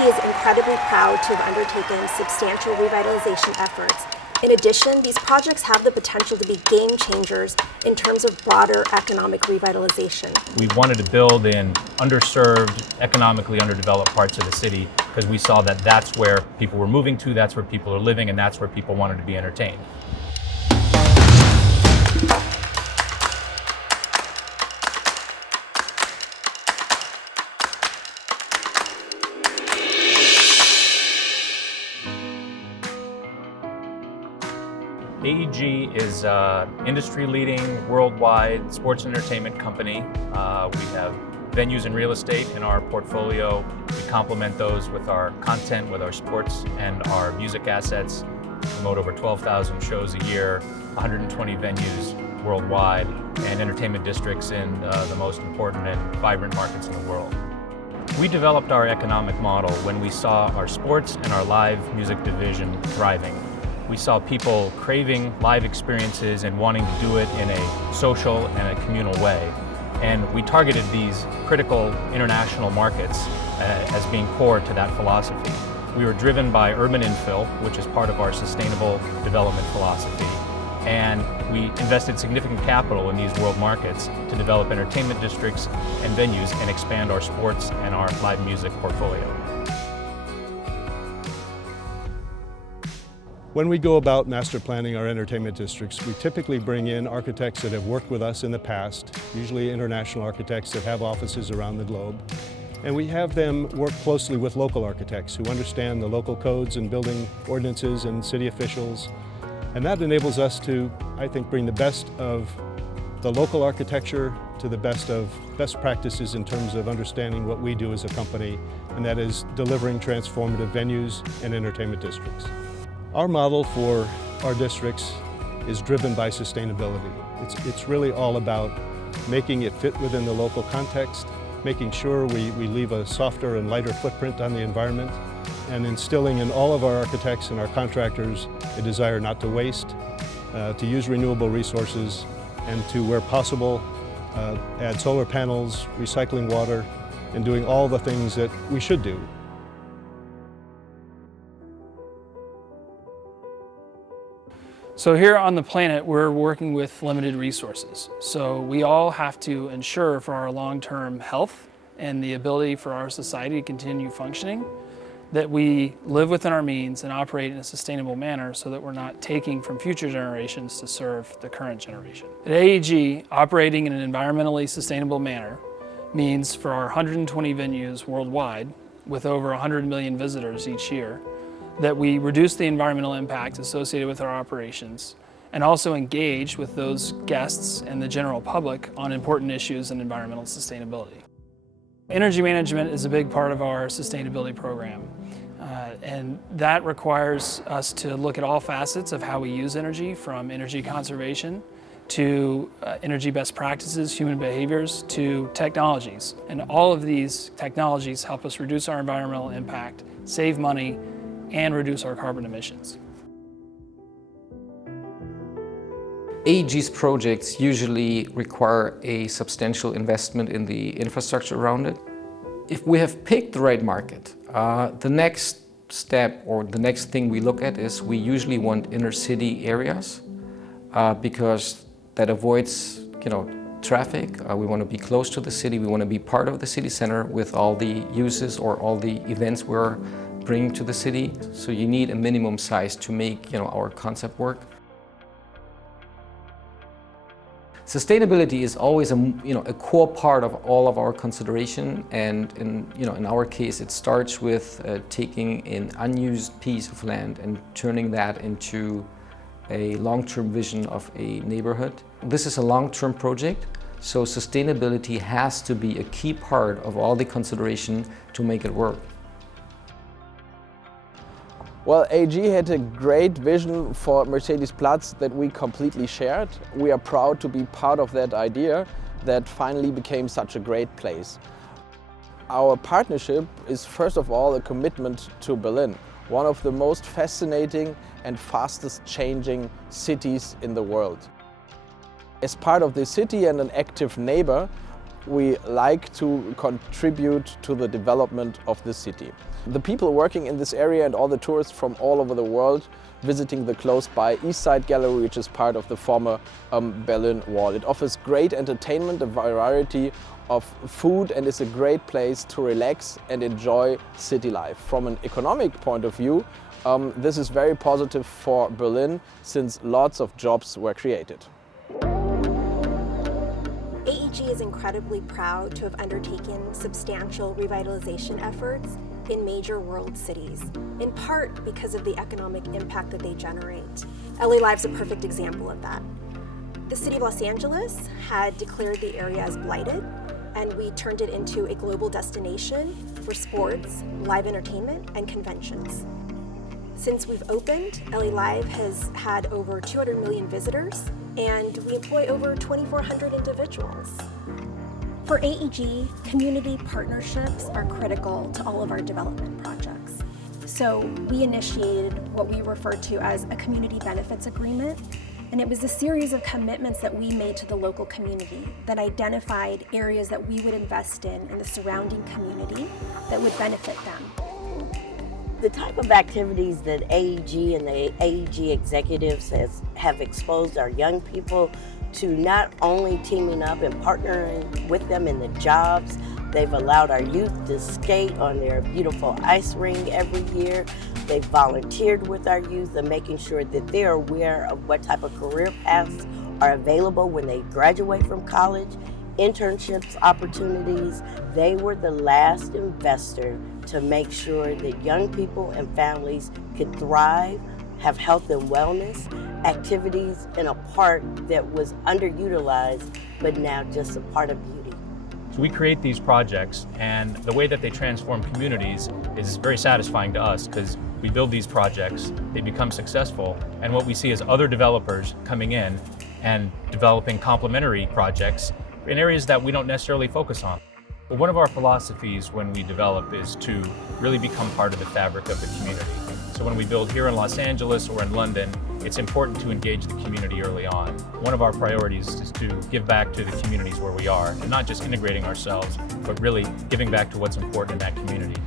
is incredibly proud to have undertaken substantial revitalization efforts. In addition, these projects have the potential to be game changers in terms of broader economic revitalization. We wanted to build in underserved, economically underdeveloped parts of the city because we saw that that's where people were moving to, that's where people are living, and that's where people wanted to be entertained. AEG is an industry-leading, worldwide sports and entertainment company. We have venues and real estate in our portfolio. We complement those with our content, with our sports and our music assets. We promote over 12,000 shows a year, 120 venues worldwide, and entertainment districts in the most important and vibrant markets in the world. We developed our economic model when we saw our sports and our live music division thriving. We saw people craving live experiences and wanting to do it in a social and a communal way. And we targeted these critical international markets as being core to that philosophy. We were driven by urban infill, which is part of our sustainable development philosophy. And we invested significant capital in these world markets to develop entertainment districts and venues and expand our sports and our live music portfolio. When we go about master planning our entertainment districts, we typically bring in architects that have worked with us in the past, usually international architects that have offices around the globe. And we have them work closely with local architects who understand the local codes and building ordinances and city officials. And that enables us to, I think, bring the best of the local architecture to the best of best practices in terms of understanding what we do as a company, and that is delivering transformative venues and entertainment districts. Our model for our districts is driven by sustainability. It's really all about making it fit within the local context, making sure we leave a softer and lighter footprint on the environment, and instilling in all of our architects and our contractors a desire not to waste, to use renewable resources, and to, where possible, add solar panels, recycling water, and doing all the things that we should do. So here on the planet, we're working with limited resources. So we all have to ensure for our long-term health and the ability for our society to continue functioning, that we live within our means and operate in a sustainable manner so that we're not taking from future generations to serve the current generation. At AEG, operating in an environmentally sustainable manner means for our 120 venues worldwide, with over 100 million visitors each year, that we reduce the environmental impact associated with our operations and also engage with those guests and the general public on important issues in environmental sustainability. Energy management is a big part of our sustainability program, and that requires us to look at all facets of how we use energy, from energy conservation to energy best practices, human behaviors, to technologies. And all of these technologies help us reduce our environmental impact, save money, and reduce our carbon emissions. AEG's projects usually require a substantial investment in the infrastructure around it. If we have picked the right market, the next step or the next thing we look at is we usually want inner city areas because that avoids, traffic. We want to be close to the city. We want to be part of the city center with all the uses or all the events we're bringing to the city. So you need a minimum size to make our concept work. Sustainability is always a core part of all of our consideration, and in our case it starts with taking an unused piece of land and turning that into a long-term vision of a neighborhood. This is a long-term project, so sustainability has to be a key part of all the consideration to make it work. Well, AEG had a great vision for Mercedes-Benz that we completely shared. We are proud to be part of that idea that finally became such a great place. Our partnership is first of all a commitment to Berlin, one of the most fascinating and fastest changing cities in the world. As part of the city and an active neighbor, we like to contribute to the development of the city. The people working in this area and all the tourists from all over the world visiting the close by East Side Gallery, which is part of the former Berlin Wall. It offers great entertainment, a variety of food, and is a great place to relax and enjoy city life. From an economic point of view, this is very positive for Berlin since lots of jobs were created. AEG is incredibly proud to have undertaken substantial revitalization efforts in major world cities, in part because of the economic impact that they generate. LA Live's a perfect example of that. The city of Los Angeles had declared the area as blighted, and we turned it into a global destination for sports, live entertainment, and conventions. Since we've opened, LA Live has had over 200 million visitors, and we employ over 2,400 individuals. For AEG, community partnerships are critical to all of our development projects. So we initiated what we refer to as a community benefits agreement, and it was a series of commitments that we made to the local community that identified areas that we would invest in the surrounding community that would benefit them. The type of activities that AEG and the AEG executives have exposed our young people to, not only teaming up and partnering with them in the jobs, they've allowed our youth to skate on their beautiful ice rink every year. They've volunteered with our youth and making sure that they're aware of what type of career paths are available when they graduate from college, internships, opportunities. They were the last investor to make sure that young people and families could thrive, have health and wellness, activities in a park that was underutilized, but now just a part of beauty. So we create these projects, and the way that they transform communities is very satisfying to us, because we build these projects, they become successful, and what we see is other developers coming in and developing complementary projects in areas that we don't necessarily focus on. But one of our philosophies when we develop is to really become part of the fabric of the community. So when we build here in Los Angeles or in London, it's important to engage the community early on. One of our priorities is to give back to the communities where we are, and not just integrating ourselves, but really giving back to what's important in that community.